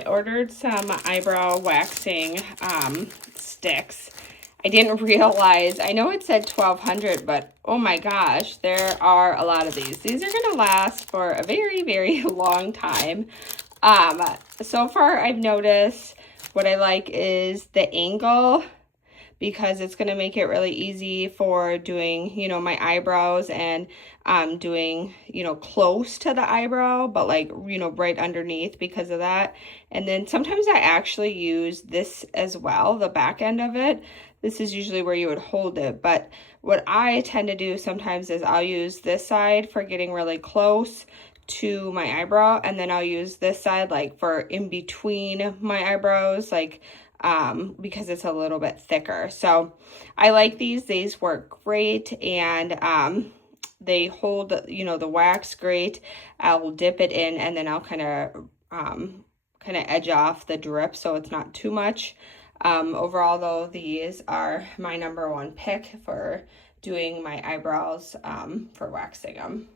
I ordered some eyebrow waxing sticks. I didn't realize, I know it said 1,200, but oh my gosh, there are a lot of these. These are gonna last for a very, very long time. So far I've noticed what I like is the angle, because it's going to make it really easy for doing, you know, my eyebrows and doing, you know, close to the eyebrow, but like, you know, right underneath because of that. And then sometimes I actually use this as well, the back end of it. This is usually where you would hold it, but what I tend to do sometimes is I'll use this side for getting really close to my eyebrow, and then I'll use this side like for in between my eyebrows, like because it's a little bit thicker. So I like these work great, and they hold, you know, the wax great. I'll dip it in, and then I'll kind of edge off the drip so it's not too much. Overall though, these are my #1 pick for doing my eyebrows for waxing them.